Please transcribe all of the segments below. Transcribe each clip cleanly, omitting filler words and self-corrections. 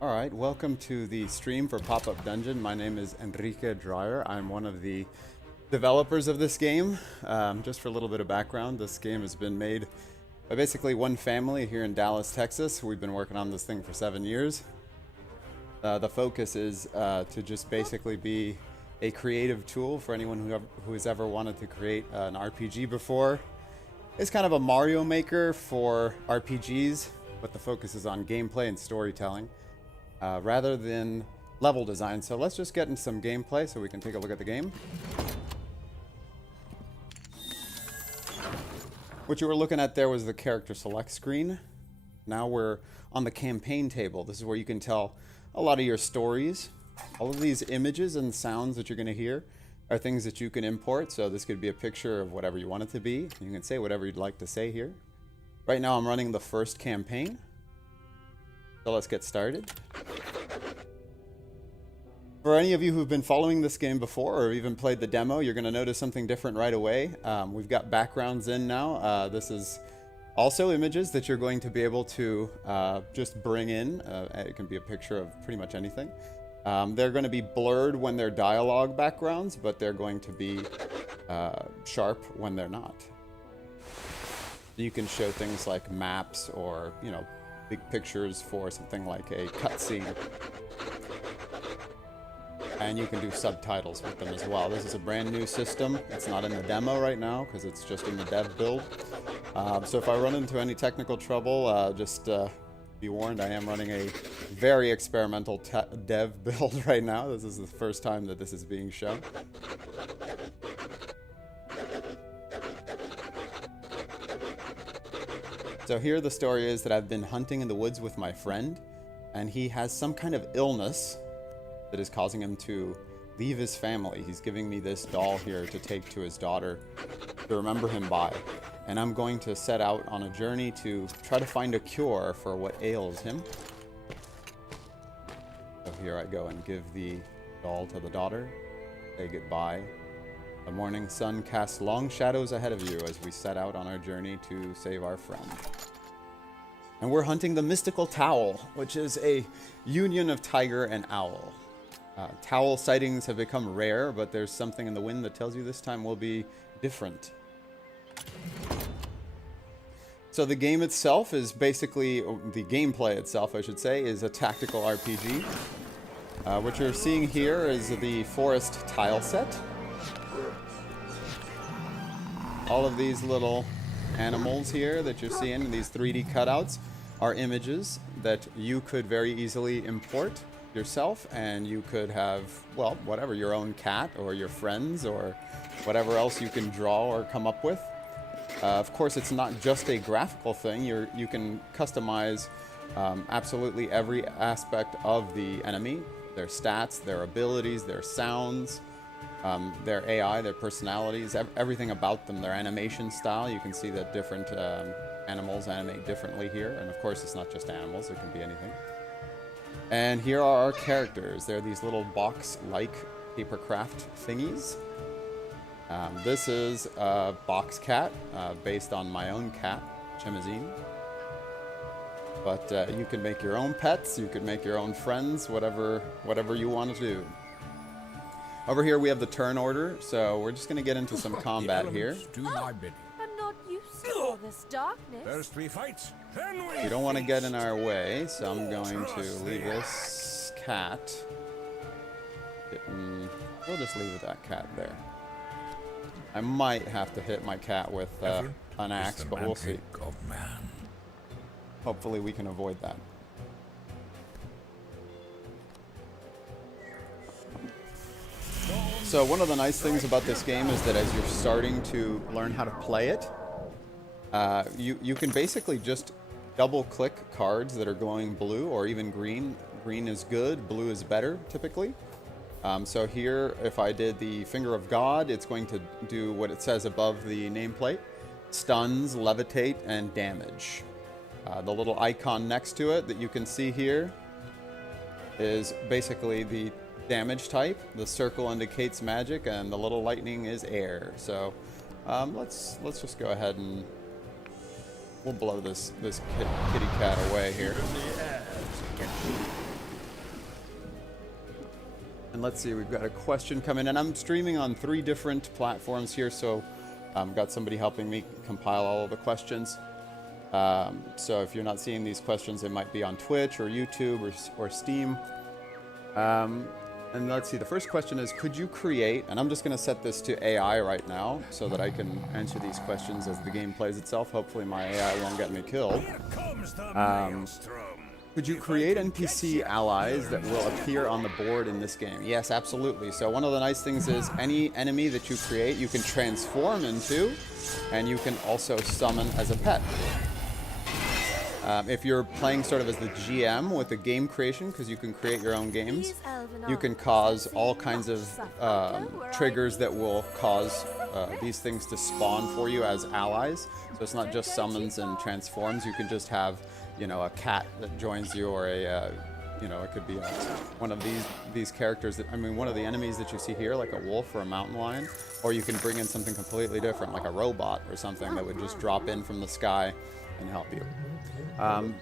Alright, welcome to the stream for Pop-Up Dungeon. My name is Enrique Dreyer. I'm one of the developers of this game. Just for a little bit of background, this game has been made by basically one family here in Dallas, Texas. We've been working on this thing for 7 years. The focus is to just basically be a creative tool for anyone who has ever wanted to create an RPG before. It's kind of a Mario Maker for RPGs, but the focus is on gameplay and storytelling rather than level design. So let's just get into some gameplay so we can take a look at the game. What you were looking at there was the character select screen. Now we're on the campaign table. This is where you can tell a lot of your stories. All of these images and sounds that you're going to hear are things that you can import. So this could be a picture of whatever you want it to be. You can say whatever you'd like to say here. Right now I'm running the first campaign. So let's get started. For any of you who've been following this game before or even played the demo, you're going to notice something different right away. We've got backgrounds in now. This is also images that you're going to be able to just bring in. It can be a picture of pretty much anything. They're going to be blurred when they're dialogue backgrounds, but they're going to be sharp when they're not. You can show things like maps or, you know, big pictures for something like a cutscene. And you can do subtitles with them as well. This is a brand new system. It's not in the demo right now because it's just in the dev build. So if I run into any technical trouble, just be warned, I am running a very experimental dev build right now. This is the first time that this is being shown. So here the story is that I've been hunting in the woods with my friend, and he has some kind of illness that is causing him to leave his family. He's giving me this doll here to take to his daughter to remember him by. And I'm going to set out on a journey to try to find a cure for what ails him. So here I go and give the doll to the daughter. Say goodbye. The morning sun casts long shadows ahead of you as we set out on our journey to save our friend. And we're hunting the mystical towel, which is a union of tiger and owl. Towel sightings have become rare, but there's something in the wind that tells you this time will be different. So the game itself is basically, the gameplay itself, I should say, is a tactical RPG. What you're seeing here is the forest tile set. All of these little animals here that you're seeing, these 3D cutouts, are images that you could very easily import yourself, and you could have, well, whatever, your own cat or your friends or whatever else you can draw or come up with. Of course, it's not just a graphical thing. You can customize absolutely every aspect of the enemy, their stats, their abilities, their sounds, their AI, their personalities, everything about them, their animation style. You can see that different animals animate differently here. And of course, it's not just animals, it can be anything. And here are our characters. They're these little box-like papercraft thingies. This is a box cat based on my own cat, Chimazine. But you can make your own pets, you can make your own friends, whatever you want to do. Over here we have the turn order, so we're just going to get into some combat here. Do my bidding. I'm not used to all this darkness. There's 3 fights. Then We don't want to get in our way, so I'm going to leave this cat. We'll just leave that cat there. I might have to hit my cat with an axe, but we'll see. Hopefully we can avoid that. So one of the nice things about this game is that as you're starting to learn how to play it, you can basically just double-click cards that are glowing blue or even green. Green is good, blue is better, typically. So here, if I did the Finger of God, it's going to do what it says above the nameplate. Stuns, levitate, and damage. The little icon next to it that you can see here is basically the damage type. The circle indicates magic, and the little lightning is air. So let's just go ahead and we'll blow this kitty cat away here. And let's see, we've got a question coming in. I'm streaming on 3 different platforms here, so got somebody helping me compile all of the questions. So if you're not seeing these questions, they might be on Twitch or YouTube or Steam. And let's see, the first question is, could you create, and I'm just going to set this to AI right now so that I can answer these questions as the game plays itself. Hopefully my AI won't get me killed. Could you create NPC allies that will appear on the board in this game? Yes, absolutely. So one of the nice things is any enemy that you create, you can transform into, and you can also summon as a pet. If you're playing sort of as the GM with the game creation, because you can create your own games, you can cause all kinds of triggers that will cause these things to spawn for you as allies. So it's not just summons and transforms. You can just have, you know, a cat that joins you, or a, you know, it could be one of these characters that, I mean, one of the enemies that you see here, like a wolf or a mountain lion, or you can bring in something completely different, like a robot or something that would just drop in from the sky and help you.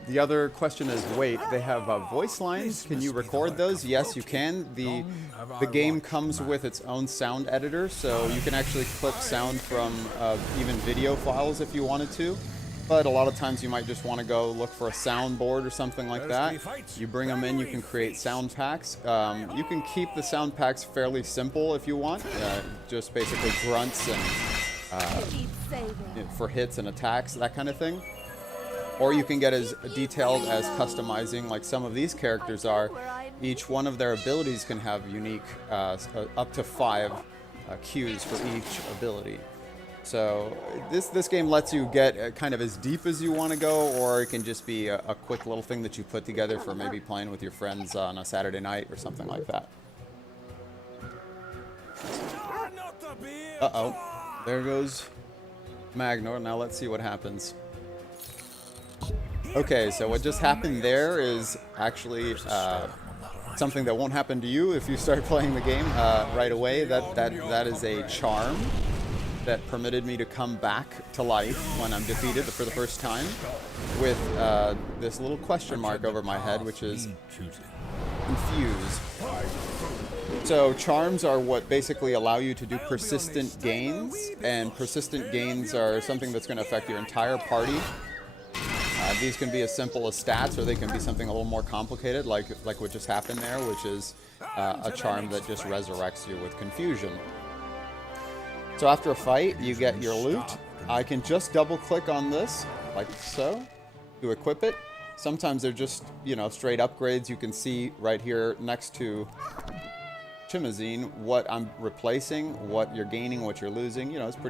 The other question is, wait, they have voice lines. Can you record those? Yes, you can. The game comes with its own sound editor, so you can actually clip sound from even video files if you wanted to. But a lot of times you might just want to go look for a soundboard or something like that. You bring them in, you can create sound packs. You can keep the sound packs fairly simple if you want. Just basically grunts and for hits and attacks, that kind of thing. Or you can get as detailed as customizing, like some of these characters are. Each one of their abilities can have unique, up to 5 cues for each ability. So this game lets you get kind of as deep as you want to go, or it can just be a quick little thing that you put together for maybe playing with your friends on a Saturday night or something like that. Uh-oh. There goes Magnor. Now let's see what happens. Okay, so what just happened there is actually something that won't happen to you if you start playing the game right away. That is a charm that permitted me to come back to life when I'm defeated for the first time, with this little question mark over my head, which is confused. So charms are what basically allow you to do persistent gains, and persistent gains are something that's going to affect your entire party. These can be as simple as stats, or they can be something a little more complicated, like what just happened there, which is a charm that just resurrects you with confusion. So after a fight, you get your loot. I can just double click on this, like so, to equip it. Sometimes they're just, you know, straight upgrades. You can see right here next to Chimazine what I'm replacing, what you're gaining, what you're losing. You know, it's pretty